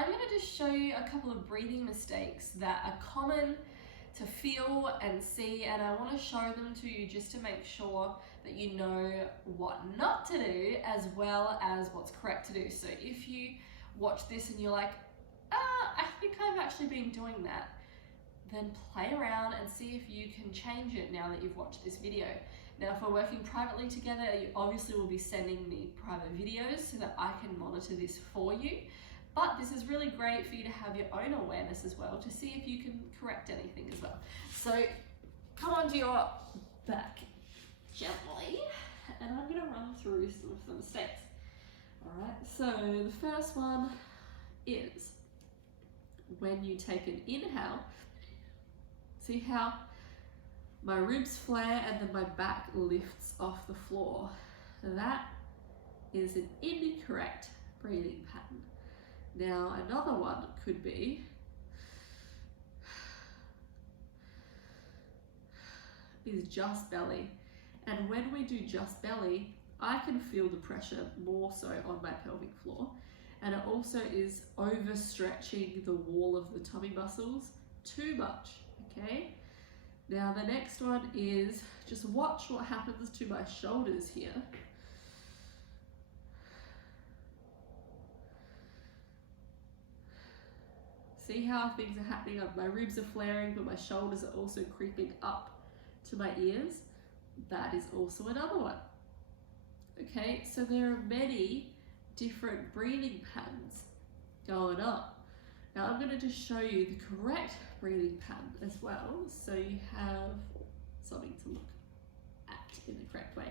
I'm going to just show you a couple of breathing mistakes that are common to feel and see, and I want to show them to you just to make sure that you know what not to do as well as what's correct to do. So if you watch this and you're like, I think I've actually been doing that, then play around and see if you can change it now that you've watched this video. Now, if we're working privately together, you obviously will be sending me private videos so that I can monitor this for you. But this is really great for you to have your own awareness as well, to see if you can correct anything as well. So come onto your back gently, and I'm going to run through some of the mistakes. All right, so the first one is when you take an inhale, see how my ribs flare and then my back lifts off the floor. That is an incorrect breathing pattern. Now, another one could be is just belly. And when we do just belly, I can feel the pressure more so on my pelvic floor. And it also is overstretching the wall of the tummy muscles too much, okay? Now, the next one is just watch what happens to my shoulders here. See how things are happening? My ribs are flaring, but my shoulders are also creeping up to my ears. That is also another one. Okay, so there are many different breathing patterns going on. Now I'm going to just show you the correct breathing pattern as well, so you have something to look at in the correct way.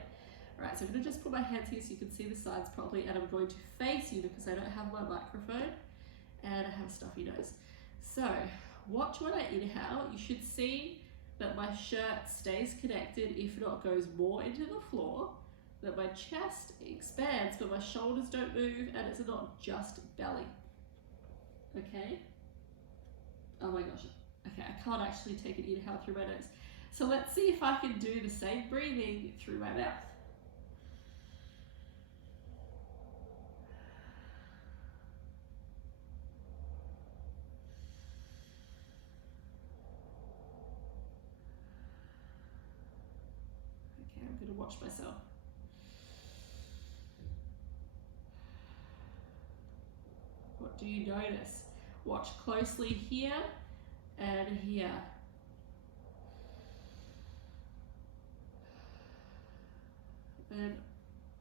Alright, so I'm going to just put my hands here so you can see the sides properly, and I'm going to face you because I don't have my microphone and I have a stuffy nose. So watch when I inhale. You should see that my shirt stays connected, if not goes more into the floor, that my chest expands but my shoulders don't move, and it's not just belly. Okay? Oh my gosh. Okay, I can't actually take an inhale through my nose. So let's see if I can do the same breathing through my mouth. Okay, I'm going to watch myself. What do you notice? Watch closely here and here. And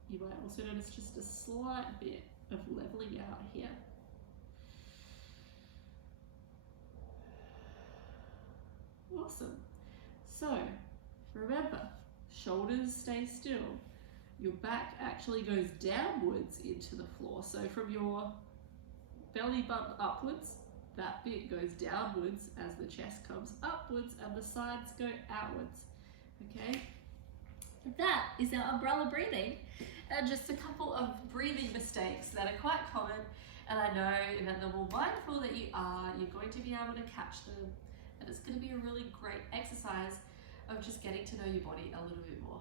you might also notice just a slight bit of leveling out here. Awesome. So remember, shoulders stay still. Your back actually goes downwards into the floor. So from your belly button upwards, that bit goes downwards as the chest comes upwards and the sides go outwards. Okay? That is our umbrella breathing, and just a couple of breathing mistakes that are quite common, and I know that the more mindful that you are, you're going to be able to catch them, and it's going to be a really great exercise of just getting to know your body a little bit more.